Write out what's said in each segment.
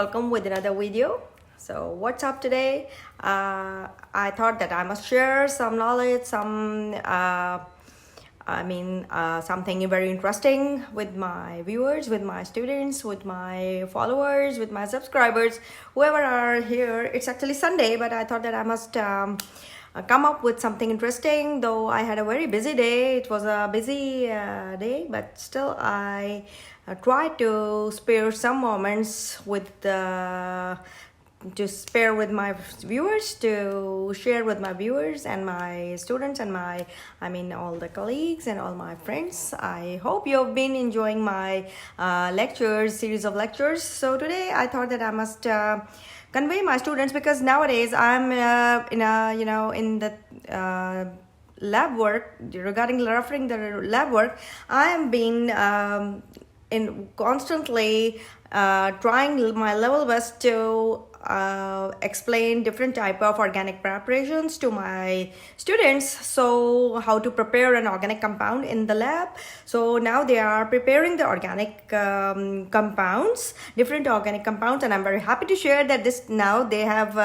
welcome with another video. So what's up today? I thought that I must share some knowledge, something very interesting with my viewers, with my students, with my followers, with my subscribers, whoever are here. It's actually Sunday, but I thought that I must come up with something interesting. Though I had a very busy day, it was a busy day, but still I tried to spare some moments with to spare with my viewers, to share with my viewers and my students and all the colleagues and all my friends. I hope you've been enjoying my series of lectures. So today I thought that I must convey my students, because nowadays I'm in the lab work, referring the lab work, I am being constantly trying my level best to explain different type of organic preparations to my students. So how to prepare an organic compound in the lab. So now they are preparing the organic compounds, different organic compounds, and I'm very happy to share that they have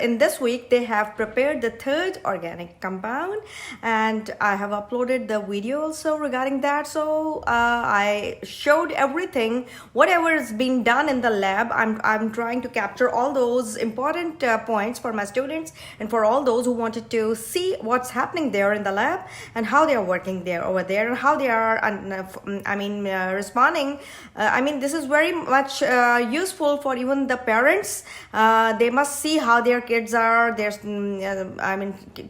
in this week they have prepared the third organic compound, and I have uploaded the video also regarding that. So I showed everything, whatever is being done in the lab. I'm trying to capture all those important points for my students and for all those who wanted to see what's happening there in the lab and how they are working over there and how they are responding. This is very much useful for even the parents. They must see how their kids are,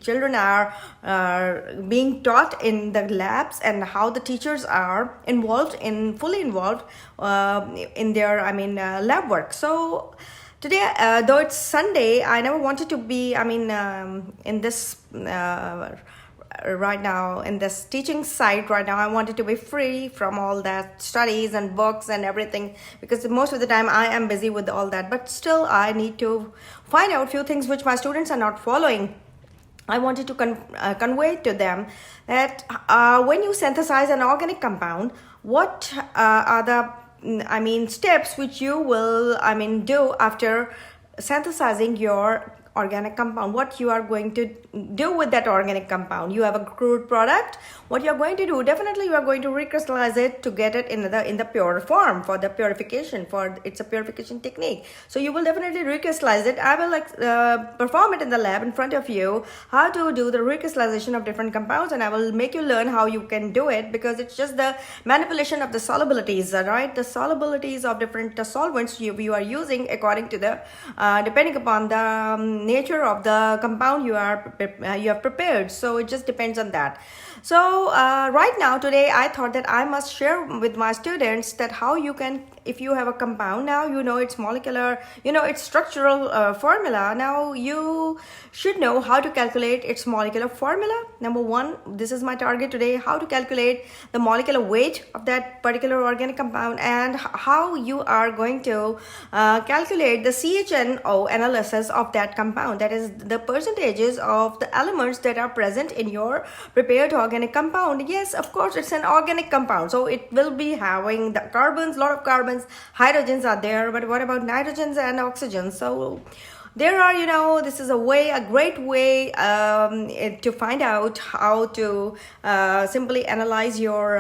children are being taught in the labs, and how the teachers are fully involved in their lab work. So today, though it's Sunday, I never wanted to be in this right now, in this teaching site right now. I wanted to be free from all that studies and books and everything, because most of the time I am busy with all that, but still I need to find out few things which my students are not following. I wanted to convey to them that when you synthesize an organic compound, what are the steps which you will do after synthesizing your organic compound. What you are going to do with that organic compound. You have a crude product. What you are going to do, definitely you are going to recrystallize it to get it in the pure form for the purification. It's a purification technique. So you will definitely recrystallize it. I will perform it in the lab in front of you, how to do the recrystallization of different compounds, and I will make you learn how you can do it, because it's just the manipulation of the solubilities, right? The solubilities of different solvents you are using according to the depending upon the nature of the compound you have prepared. So it just depends on that. So right now, today, I thought that I must share with my students that how you can, if you have a compound, now you know its molecular, its structural formula. Now you should know how to calculate its molecular formula. Number one, this is my target today, how to calculate the molecular weight of that particular organic compound, and how you are going to calculate the CHNO analysis of that compound. That is the percentages of the elements that are present in your prepared organic compound. Yes, of course, it's an organic compound, so it will be having the carbons, lot of carbons, hydrogens are there, but what about nitrogens and oxygens? So there are, this is a great way to find out how to simply analyze your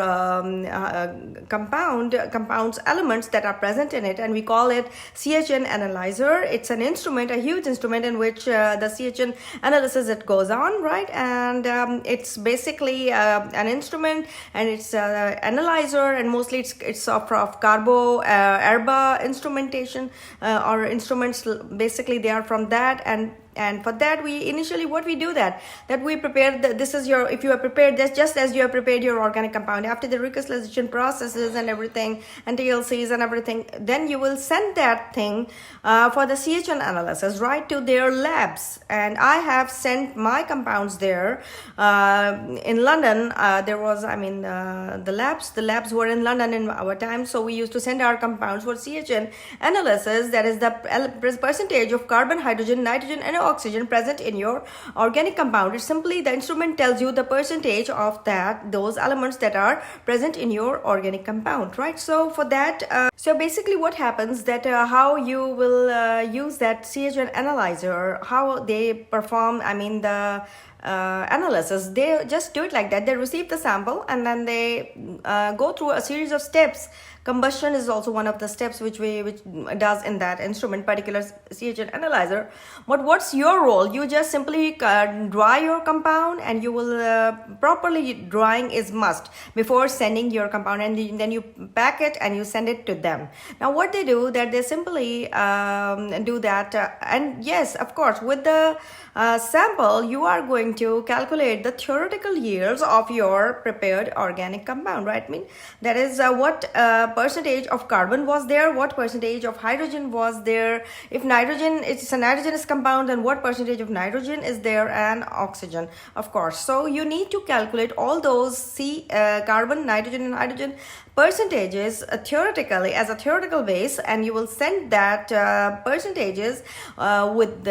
compounds elements that are present in it, and we call it CHN Analyzer. It's an instrument, a huge instrument in which the CHN analysis it goes on, right? And it's basically an instrument, and it's analyzer, and mostly it's of carbo erba instrumentation or instruments. Basically, they are from that, and for that we initially what we do that we prepare if you have prepared this just as you have prepared your organic compound, after the recrystallization processes and everything and TLCs and everything, then you will send that thing for the CHN analysis right to their labs. And I have sent my compounds there in London. There was the labs were in London in our time, so we used to send our compounds for CHN analysis. That is the percentage of carbon, hydrogen, nitrogen and oxygen present in your organic compound. It's simply the instrument tells you the percentage of those elements that are present in your organic compound, right? So for that, so basically what happens that how you will use that CHNO analyzer, how they perform, I mean the analysis, they just do it like that. They receive the sample and then they go through a series of steps. Combustion is also one of the steps which does in that instrument, particular CHNO analyzer. But what's your role? You just simply dry your compound, and you will properly drying is must before sending your compound, and then you pack it and you send it to them. Now what they do that they simply do that, and yes, of course, with the sample you are going to calculate the theoretical yields of your prepared organic compound, right? I mean that is what percentage of carbon was there, what percentage of hydrogen was there, if nitrogen, it's a nitrogenous compound, then what percentage of nitrogen is there, and oxygen, of course. So you need to calculate all those carbon, nitrogen and hydrogen percentages theoretically as a theoretical base, and you will send that percentages with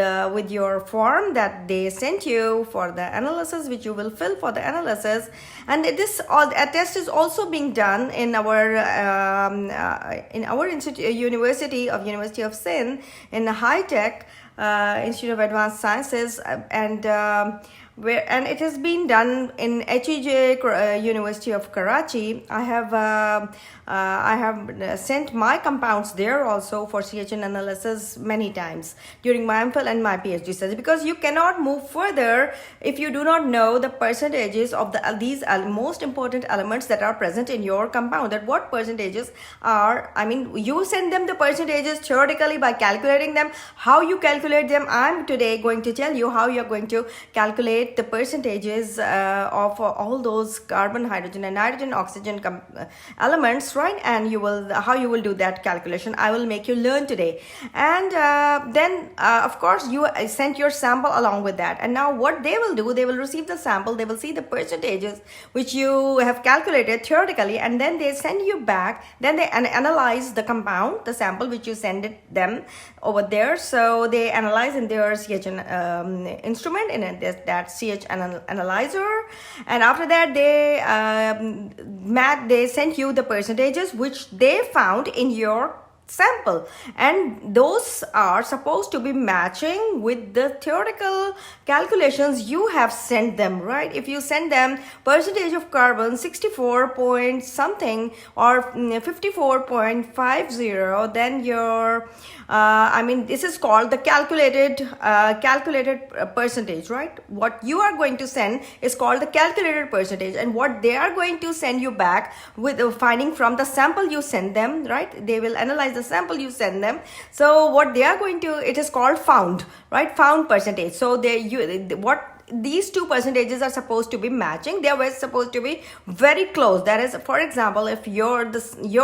your form that they sent you for the analysis, which you will fill for the analysis. And this a test is also being done in our University of Sin, in the high tech Institute of Advanced Sciences, and it has been done in HEJ University of Karachi. I have sent my compounds there also for CHN analysis many times during my MPhil and my PhD studies, because you cannot move further if you do not know the percentages of these most important elements that are present in your compound, that what percentages are, I mean you send them the percentages theoretically by calculating them. How you calculate them, I'm today going to tell you how you're going to calculate the percentages of all those carbon, hydrogen and nitrogen, oxygen elements, right? And how you will do that calculation, I will make you learn today. And then of course you sent your sample along with that, and now what they will do, they will receive the sample, they will see the percentages which you have calculated theoretically, and then they send you back, then they analyze the compound, the sample which you send it them over there. So they analyze in their CHN instrument, in that CHNO Analyzer, and after that they sent you the percentages which they found in your sample, and those are supposed to be matching with the theoretical calculations you have sent them, right? If you send them percentage of carbon 64 point something or 54.50, then your I mean this is called the calculated percentage, right? What you are going to send is called the calculated percentage, and what they are going to send you back with finding from the sample you send them, right? They will analyze the sample you send them. So what they are going to, it is called found, right? Found percentage. So what these two percentages are supposed to be matching, they were supposed to be very close. That is, for example, if your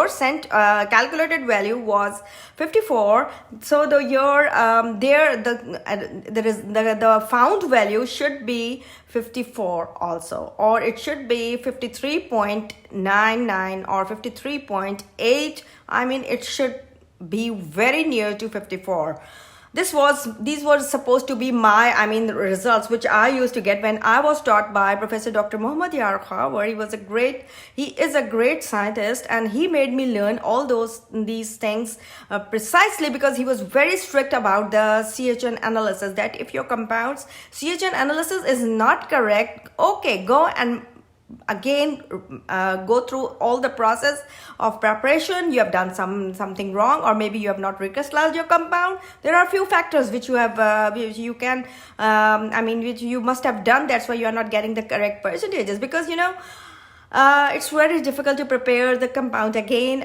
sent calculated value was 54, so the found value should be 54 also, or it should be 53.99 or 53.8. I mean it should be very near to 54. These were supposed to be my, I mean, the results which I used to get when I was taught by Professor Dr. Muhammad Yarkha, where he is a great scientist, and he made me learn all these things precisely because he was very strict about the CHN analysis, that if your compounds CHN analysis is not correct, okay, go and again go through all the process of preparation. You have done something wrong, or maybe you have not recrystallized your compound. There are a few factors which you have which you can which you must have done. That's why you are not getting the correct percentages, because it's very difficult to prepare the compound again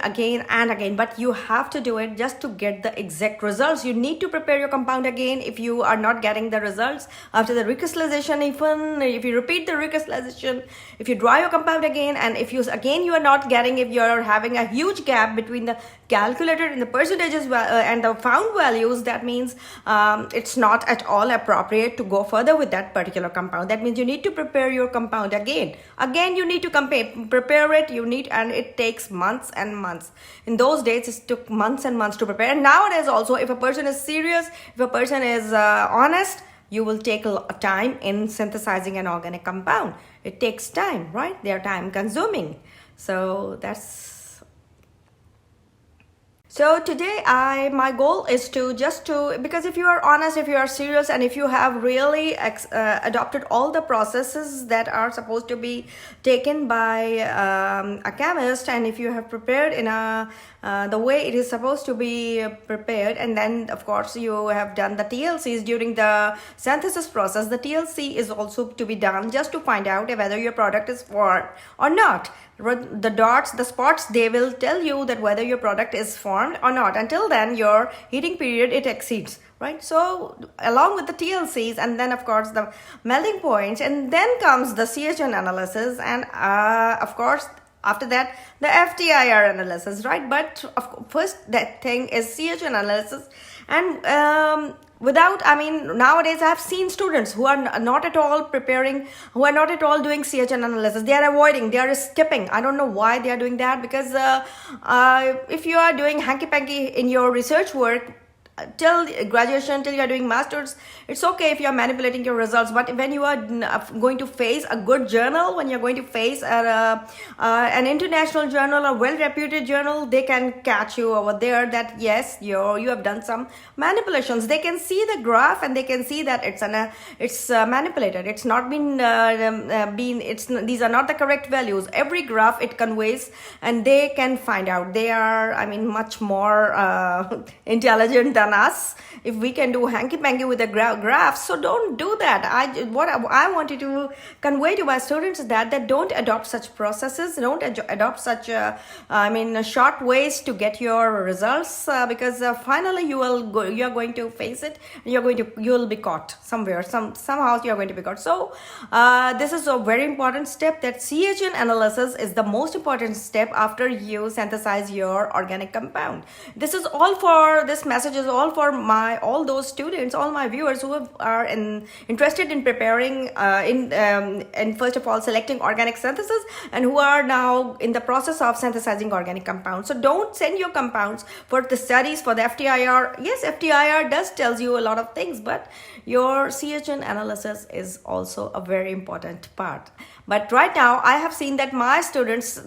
and again, but you have to do it just to get the exact results. You need to prepare your compound again if you are not getting the results after the recrystallization. Even if you repeat the recrystallization, if you dry your compound again, and if you are not getting, if you're having a huge gap between the calculated and the percentages and the found values, that means it's not at all appropriate to go further with that particular compound. That means you need to prepare your compound again. You need to prepare it, and it takes months and months. In those days it took months and months to prepare, and nowadays also, if a person is serious, if a person is honest, you will take time in synthesizing an organic compound. It takes time, right? They are time consuming. So today my goal is to because if you are honest, if you are serious, and if you have really adopted all the processes that are supposed to be taken by a chemist, and if you have prepared in the way it is supposed to be prepared, and then of course you have done the TLCs during the synthesis process. The TLC is also to be done just to find out whether your product is formed or not. The dots, the spots, they will tell you that whether your product is formed or not. Until then, your heating period, it exceeds, right? So along with the TLCs, and then of course the melting points, and then comes the CHN analysis, and of course after that the FTIR analysis, right? But first that thing is CHN analysis. And nowadays I have seen students who are not at all preparing, who are not at all doing CHN analysis. They are avoiding, they are skipping. I don't know why they are doing that, because if you are doing hanky-panky in your research work till graduation, till you are doing masters, it's okay if you are manipulating your results. But when you are going to face a good journal, when you're going to face an international journal, a well-reputed journal, they can catch you over there that yes, you have done some manipulations. They can see the graph and they can see that it's manipulated. It's not been these are not the correct values. Every graph it conveys, and they can find out. They are much more intelligent than us if we can do hanky-panky with the graphs. So don't do that. What I wanted to convey to my students is that don't adopt such processes. Don't adopt such short ways to get your results, because finally you are going to face it. You will be caught somewhere. Somehow you are going to be caught. So this is a very important step. That CHN analysis is the most important step after you synthesize your organic compound. This message is all for all those students, all my viewers who are interested in preparing and first of all selecting organic synthesis, and who are now in the process of synthesizing organic compounds. So don't send your compounds for the studies, for the FTIR. Yes, FTIR does tells you a lot of things, but your CHN analysis is also a very important part. But right now, I have seen that my students,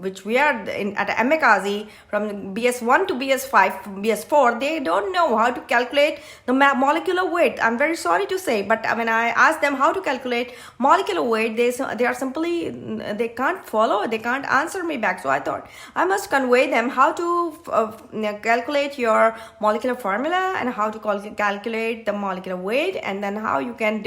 which we are at MCASI, from BS1 to BS5, BS4, they don't know how to calculate the molecular weight. I'm very sorry to say, but when I ask them how to calculate molecular weight, they are simply, they can't follow, they can't answer me back. So I thought I must convey them how to calculate your molecular formula, and how to calculate the molecular weight, and then how you can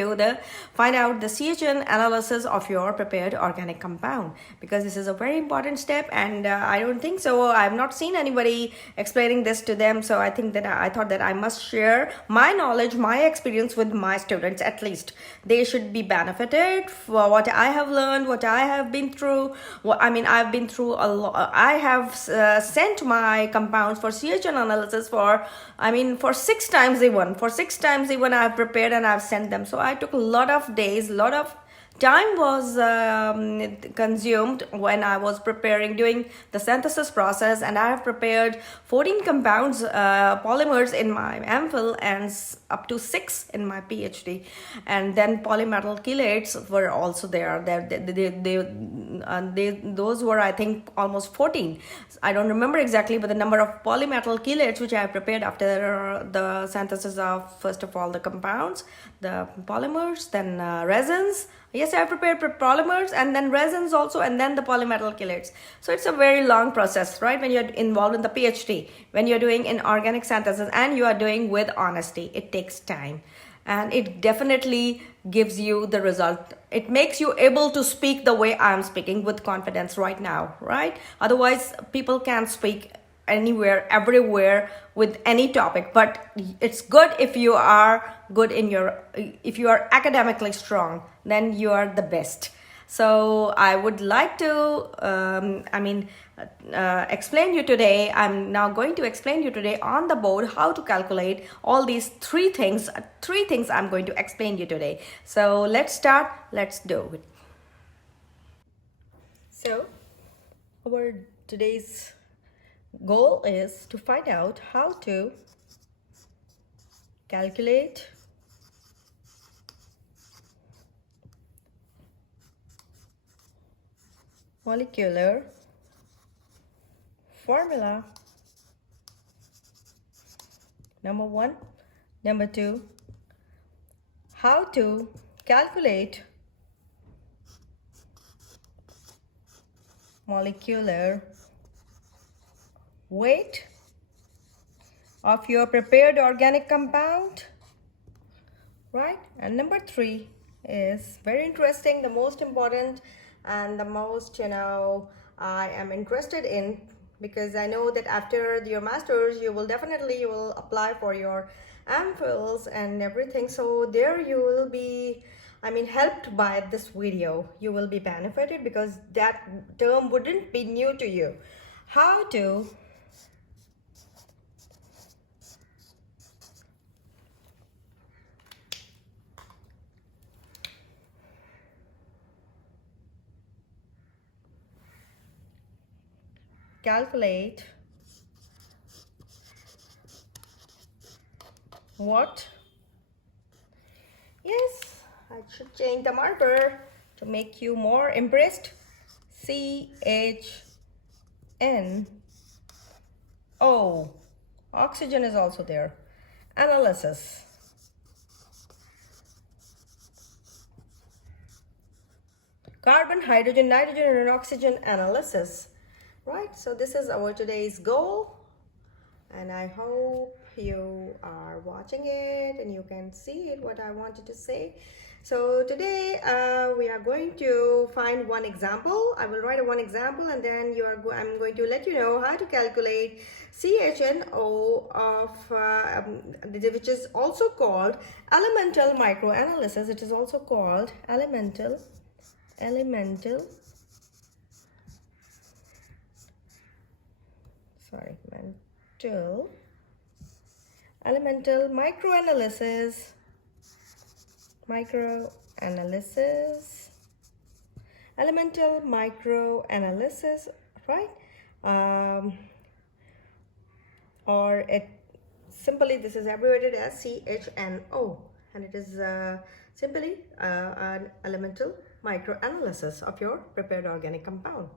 find out the CHN analysis of your prepared organic compound, because this is a very important step. And I don't think so, I've not seen anybody explaining this to them. So I thought that I must share my knowledge, my experience with my students. At least they should be benefited for what I have learned, what I have been through. I've been through a lot. I have sent my compounds for CHN analysis for 6 times even. For 6 times even I've prepared and I've sent them. So I took a lot of days, lot of time was consumed when I was doing the synthesis process, and I have prepared 14 compounds, polymers in my MPhil, and up to 6 in my PhD. And then polymetal chelates were also there. Those were, I think, almost 14. I don't remember exactly, but the number of polymetal chelates which I have prepared after the synthesis of, first of all, the compounds, the polymers, then resins. Yes, I have prepared polymers and then resins also, and then the polymetal chelates. So it's a very long process, right? When you're involved in the PhD, when you're doing in organic synthesis and you are doing with honesty, it takes time, and it definitely gives you the result. It makes you able to speak the way I'm speaking with confidence right now, right? Otherwise, people can't speak anywhere, everywhere with any topic. But it's good if you are good if you are academically strong, then you are the best. So I would like to explain you today. I'm now going to explain you today on the board how to calculate all these three things I'm going to explain you today. So let's start, let's do it. So our today's goal is to find out how to calculate molecular formula. Number 1. Number 2, how to calculate molecular weight of your prepared organic compound, right? And number 3 is very interesting, the most important and the most, I am interested in, because I know that after your masters you will definitely apply for your MPhils and everything. So there you will be, helped by this video. You will be benefited because that term wouldn't be new to you. How to calculate what? Yes, I should change the marker to make you more impressed. CHNO. Oxygen is also there. Analysis. Carbon, hydrogen, nitrogen, and oxygen analysis. Right, so this is our today's goal, and I hope you are watching it and you can see it, what I wanted to say. So today we are going to find one example. I will write one example, and then I'm going to let you know how to calculate CHNO which is also called elemental microanalysis. It is also called elemental microanalysis, elemental microanalysis, right? Or it simply, this is abbreviated as CHNO, and it is simply an elemental microanalysis of your prepared organic compound.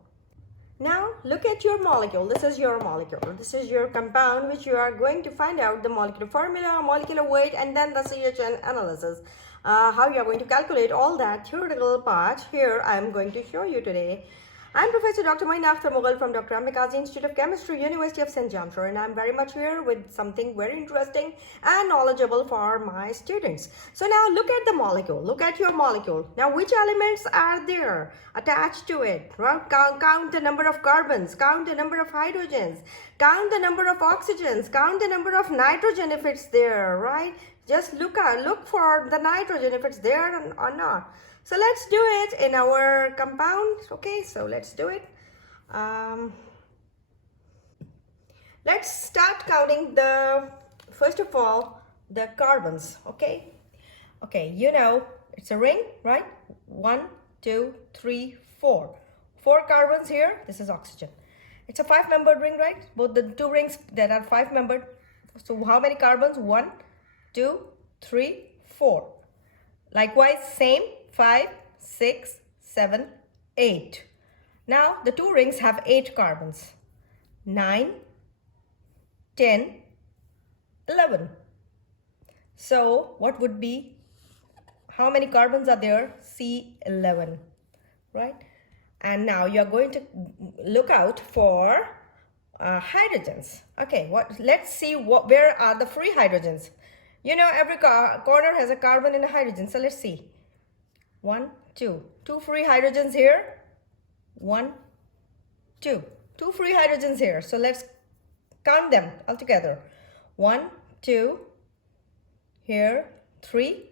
Now look at your molecule. This is your molecule. This is your compound, which you are going to find out the molecular formula, molecular weight, and then the CHN analysis. How you are going to calculate all that theoretical part here I am going to show you today. I'm Professor Dr. Mchem from Dr.Mchem Institute of Chemistry, University of St. John's, and I'm very much here with something very interesting and knowledgeable for my students. So now look at the molecule. Look at your molecule. Now which elements are there attached to it? Well, count the number of carbons, count the number of hydrogens, count the number of oxygens, count the number of nitrogen if it's there, right? Just look for the nitrogen if it's there or not. So let's do it in our compound. Okay, so let's do it. Let's start counting first of all, the carbons. Okay, it's a ring, right? 1, 2, 3, 4. 4 carbons here. This is oxygen. It's a 5-membered ring, right? Both the 2 rings that are 5-membered. So how many carbons? 1, 2, 3, 4. Likewise, same. 5, 6, 7, 8. Now the 2 rings have 8 carbons. 9, 10, 11. So what would be, how many carbons are there? C11, right? And now you're going to look out for hydrogens. Okay, let's see where are the free hydrogens. Every corner has a carbon and a hydrogen. So let's see. 1, 2. 2 free hydrogens here. 1, 2. 2 free hydrogens here. So let's count them all together. 1, 2. Here, 3.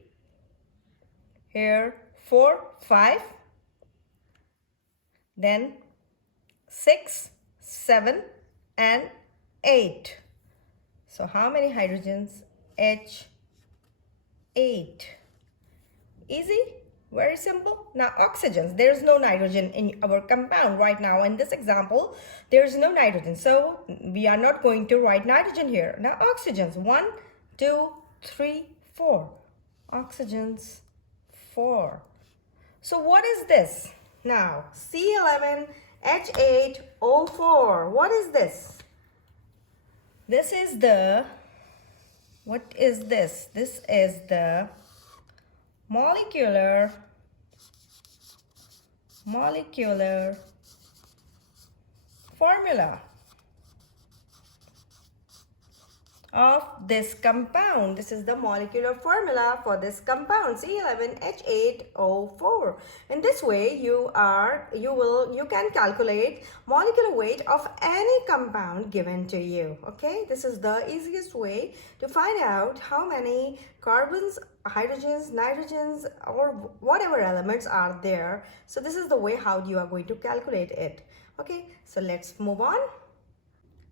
Here, 4, 5. Then 6, 7, and 8. So how many hydrogens? H8. Easy? Very simple. Now oxygens, there's no nitrogen in our compound right now. In this example, there's no nitrogen. So we are not going to write nitrogen here. Now oxygens, 1, 2, 3, 4. Oxygens, 4. So what is this? Now C11 H8O4. What is this? This is the, what is this? This is the molecular formula of this compound. This is the molecular formula for this compound, C11H8O4. In this way, you can calculate molecular weight of any compound given to you. Okay, this is the easiest way to find out how many carbons, hydrogens, nitrogens, or whatever elements are there. So this is the way how you are going to calculate it. Okay, so let's move on.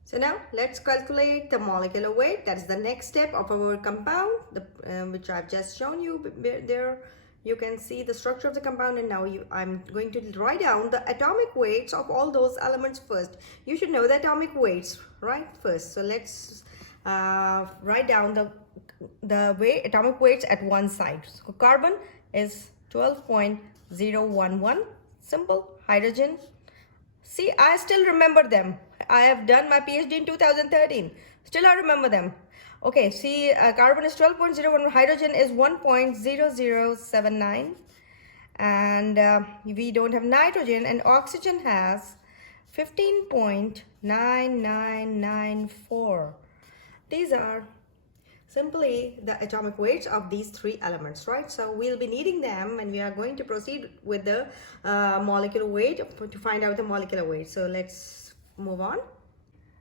So now let's calculate the molecular weight. That is the next step of our compound, which I've just shown you there. You can see the structure of the compound, and now I'm going to write down the atomic weights of all those elements first. You should know the atomic weights, right, first. So let's write down the atomic weights at one side. So carbon is 12.011, simple. Hydrogen, see, I still remember them. I have done my PhD in 2013. Still I remember them. Okay, see, carbon is 12.01, hydrogen is 1.0079, and we don't have nitrogen, and oxygen has 15.9994. These are simply the atomic weights of these three elements, right? So we'll be needing them when we are going to proceed with the molecular weight to find out the molecular weight. So let's move on.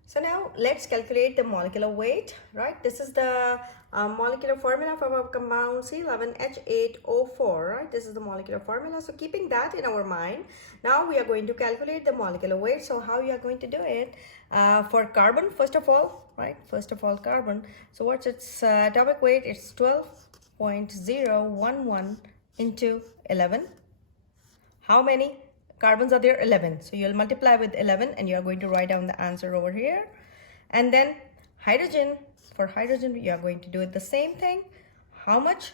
So now let's calculate the molecular weight, right? This is the molecular formula for our compound C11H8O4, right? This is the molecular formula. So keeping that in our mind, now we are going to calculate the molecular weight. So how we are going to do it? For carbon, first of all, right? First of all, carbon. So what's its atomic weight? It's 12.011 into 11. How many carbons are there? 11. So you'll multiply with 11 and you're going to write down the answer over here. And then hydrogen, for hydrogen you are going to do it the same thing. How much?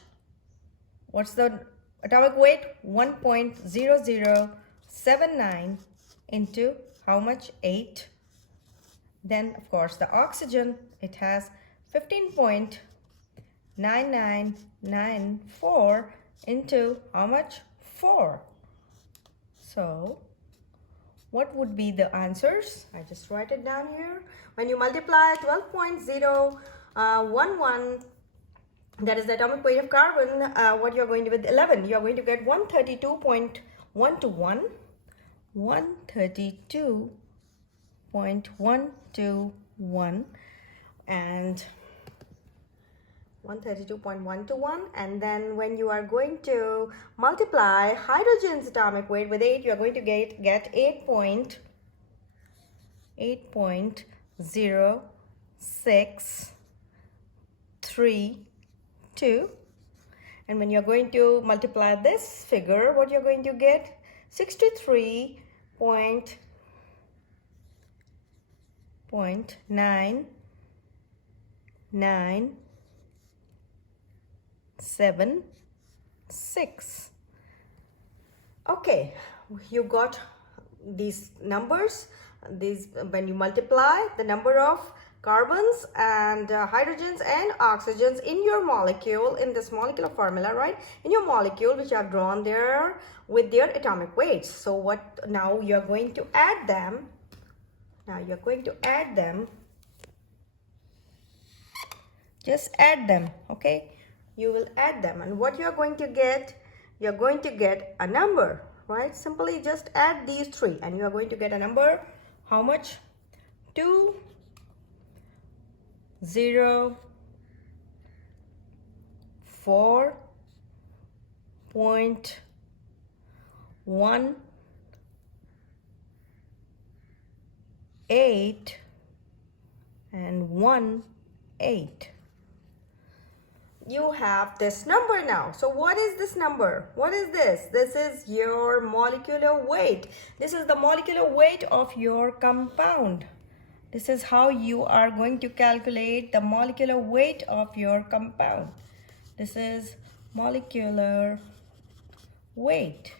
What's the atomic weight? 1.0079 into how much? 8. Then of course the oxygen, it has 15.9994 into how much? 4. So what would be the answers? I just write it down here. When you multiply 12.011, that is the atomic weight of carbon, what you're going to do with 11, you're going to get 132.121, 132.121, and 132.121, and then when you are going to multiply hydrogen's atomic weight with 8, you are going to get 8.0632, and when you're going to multiply this figure, what you're going to get? 63.996. Okay, you got these numbers. These, when you multiply the number of carbons and hydrogens and oxygens in your molecule, in this molecular formula, right, in your molecule which I've drawn there with their atomic weights. So what, now you're going to add them. Now you're going to add them. Just add them, okay? You will add them, and what you're going to get? You're going to get a number, right? Simply just add these three and you are going to get a number. How much? 204.18 and 18. You have this number now. So what is this number? What is this? This is your molecular weight. This is the molecular weight of your compound. This is how you are going to calculate the molecular weight of your compound. This is molecular weight.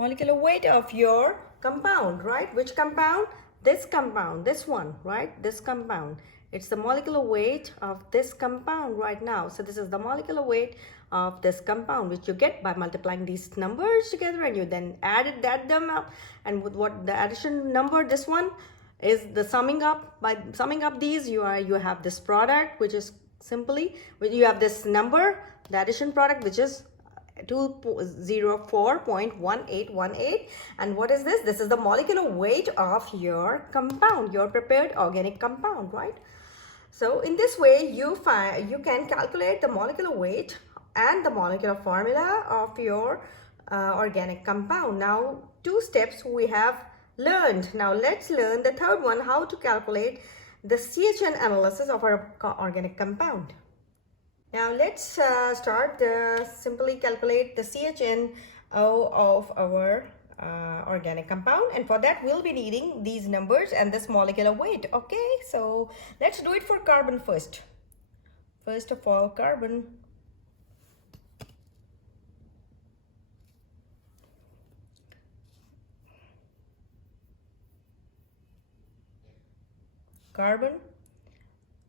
molecular weight of your compound, right? Which compound? This compound, this one, right? This compound. It's the molecular weight of this compound right now. So this is the molecular weight of this compound, which you get by multiplying these numbers together, and you then add them up. And with what the addition number, this one is the summing up. By summing up these, you have this product, which is simply, you have this number, the addition product, which is 204.1818. And what is this? This is the molecular weight of your compound, your prepared organic compound, right? So in this way, you can calculate the molecular weight and the molecular formula of your organic compound. Now, 2 steps we have learned. Now let's learn the third one, how to calculate the CHN analysis of our organic compound. Now let's simply calculate the CHNO of our organic compound, and for that we'll be needing these numbers and this molecular weight. Okay, so let's do it for carbon first. First of all, carbon.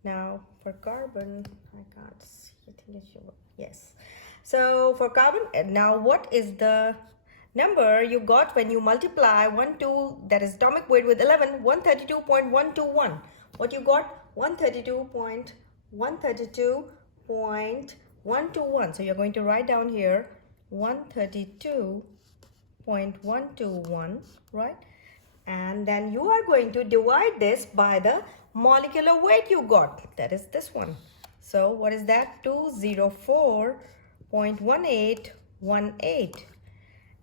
Now for carbon, I can't see, I think it should, yes. So for carbon, now what is the number you got when you multiply 12, that is atomic weight, with 11, 132.121. What you got? 132.121. So you're going to write down here 132.121, right? And then you are going to divide this by the molecular weight you got, that is this one. So what is that? 204.1818.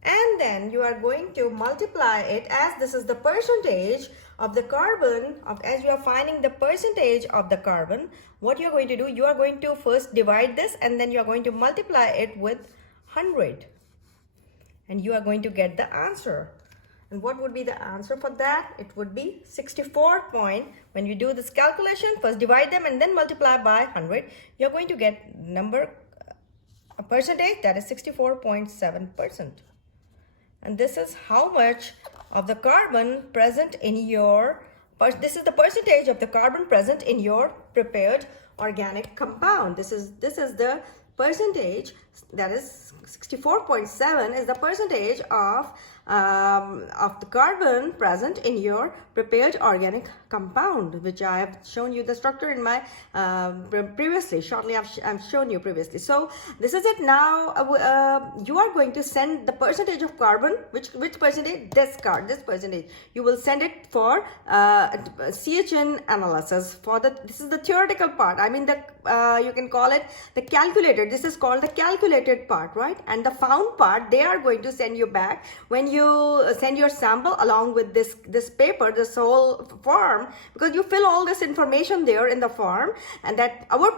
And then you are going to multiply it, as this is the percentage of the carbon, as you are finding the percentage of the carbon. What you are going to do, you are going to first divide this, and then you are going to multiply it with 100, and you are going to get the answer. And what would be the answer for that? It would be 64 point. When you do this calculation, first divide them and then multiply by 100. You're going to get number, a percentage, that is 64.7%. And this is how much of the carbon present in your, this is the percentage of the carbon present in your prepared organic compound. This is the percentage, that is 64.7 is the percentage of the carbon present in your prepared organic compound, which I have shown you the structure in my previously, shortly I've shown you previously. So this is it. Now you are going to send the percentage of carbon, which percentage? This percentage. You will send it for CHN analysis. For this is the theoretical part. I mean you can call it the calculated. This is called the calculated part, right? And the found part, they are going to send you back when you send your sample along with this paper, this whole form, because you fill all this information there in the form, and that our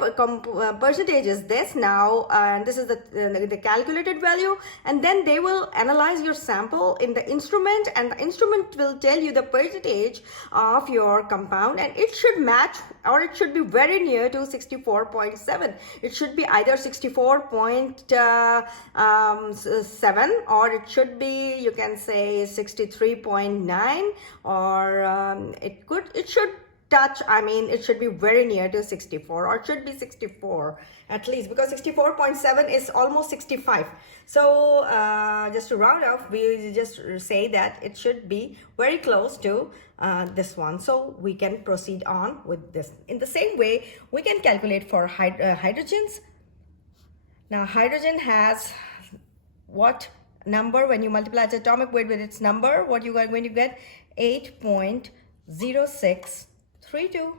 percentage is this now, and this is the calculated value, and then they will analyze your sample in the instrument, and the instrument will tell you the percentage of your compound, and it should match, or it should be very near to 64.7. It should be either 64.7, or it should be, you can say 63.9, or it should touch, I mean, it should be very near to 64, or it should be 64 at least, because 64.7 is almost 65. So just to round off, we just say that it should be very close to this one. So we can proceed on with this. In the same way, we can calculate for hydrogens. Now hydrogen has what number? When you multiply its atomic weight with its number, what you are going to get? 8.0632.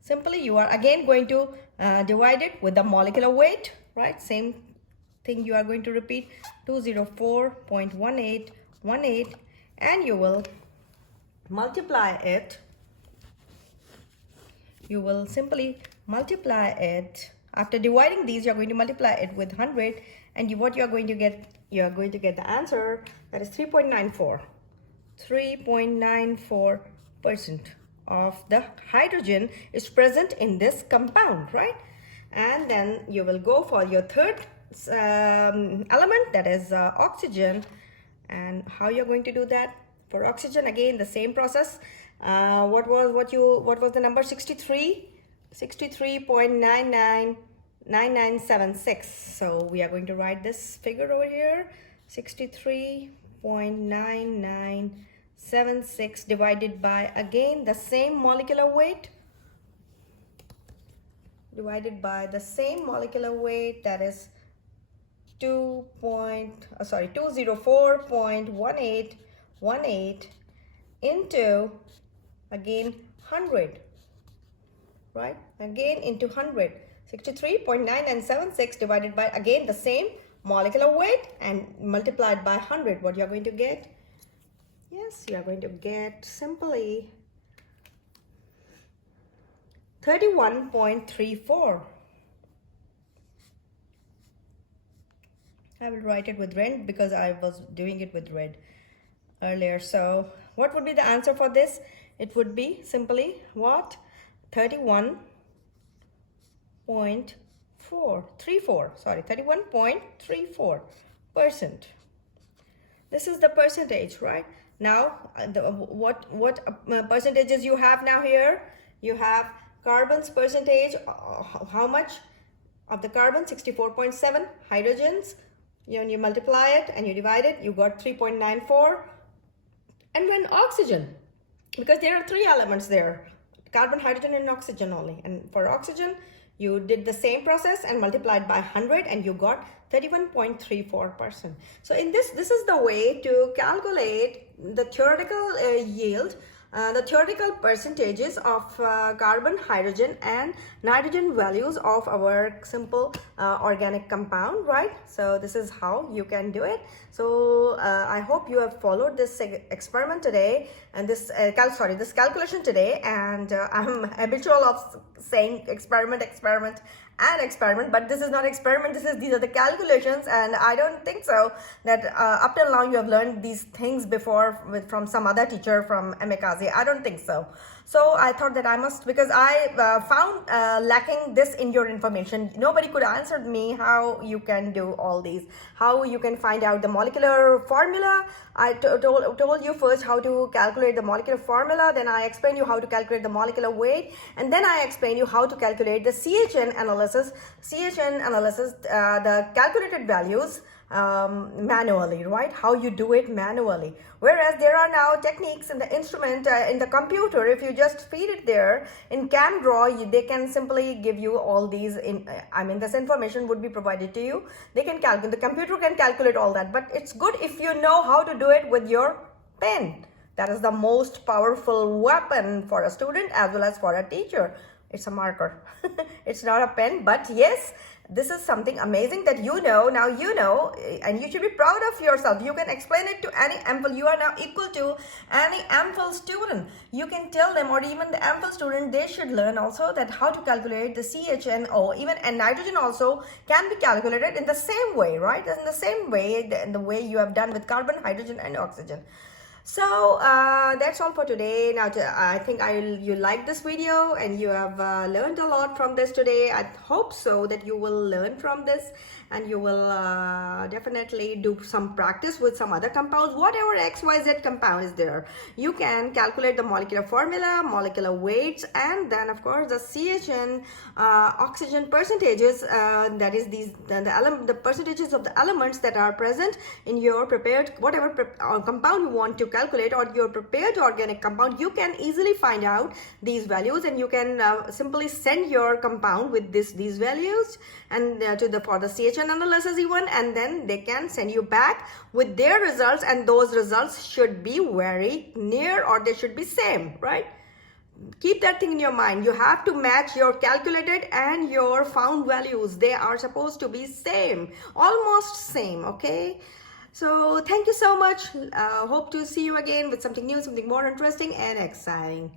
Simply, you are again going to divide it with the molecular weight, right? Same thing you are going to repeat, 204.1818, and you will multiply it. You will simply multiply it. After dividing these, you are going to multiply it with 100, and what you are going to get, you are going to get the answer, that is 3.94. 3.94% of the hydrogen is present in this compound, right? And then you will go for your third element, that is oxygen. And how you're going to do that? For oxygen, again, the same process. What was the number? 63.999976. So we are going to write this figure over here. 63.9976 divided by, again, the same molecular weight, that is 204.1818 into, again, 100, right? Again into 100. 63.9976 divided by, again, the same molecular weight and multiplied by 100. What you're going to get? Yes, you are going to get simply 31.34. I will write it with red because I was doing it with red earlier. So what would be the answer for this? It would be simply what? 31.34%. This is the percentage, right? Now, what percentages you have now here? You have carbon's percentage. How much of the carbon? 64.7. Hydrogens, when you multiply it and you divide it, you got 3.94. And when oxygen, because there are three elements there, carbon, hydrogen, and oxygen only. And for oxygen, you did the same process and multiplied by 100 and you got 31.34%. So in this is the way to calculate the theoretical yield, the theoretical percentages of carbon, hydrogen, and nitrogen values of our simple organic compound, right? So this is how you can do it. So I hope you have followed this experiment today and this calculation today. And I'm habitual of saying experiment, but this is not experiment. These are the calculations, and I don't think so that up till now you have learned these things before from some other teacher from Emekazi. I don't think so. So I thought that I must, because I found lacking this in your information. Nobody could answer me how you can do all these, how you can find out the molecular formula. I told you first how to calculate the molecular formula, then I explained you how to calculate the molecular weight, and then I explained you how to calculate the CHN analysis, the calculated values manually, right? How you do it manually. Whereas there are now techniques in the instrument, in the computer. If you just feed it there in CamDraw, they can simply give you all these. This information would be provided to you. They can calculate. The computer can calculate all that. But it's good if you know how to do it with your pen. That is the most powerful weapon for a student as well as for a teacher. It's a marker. It's not a pen, but yes, this is something amazing that you know. Now you know, and you should be proud of yourself. You can explain it to any MPhil. You are now equal to any MPhil student. You can tell them, or even the MPhil student, they should learn also that how to calculate the CHNO. And nitrogen also can be calculated in the same way, right? In the same way, the way you have done with carbon, hydrogen, and oxygen. So that's all for today. Now I think you like this video and you have learned a lot from this today. I hope so that you will learn from this and you will definitely do some practice with some other compounds. Whatever XYZ compound is there, you can calculate the molecular formula, molecular weights, and then of course the CHN oxygen percentages, that is the percentages of the elements that are present in your prepared whatever compound you want to calculate, or your prepared organic compound. You can easily find out these values, and you can simply send your compound with these values and for the CHN analysis even, and then they can send you back with their results, and those results should be very near, or they should be same, right? Keep that thing in your mind. You have to match your calculated and your found values. They are supposed to be same, almost same, okay? So thank you so much. Hope to see you again with something new, something more interesting and exciting.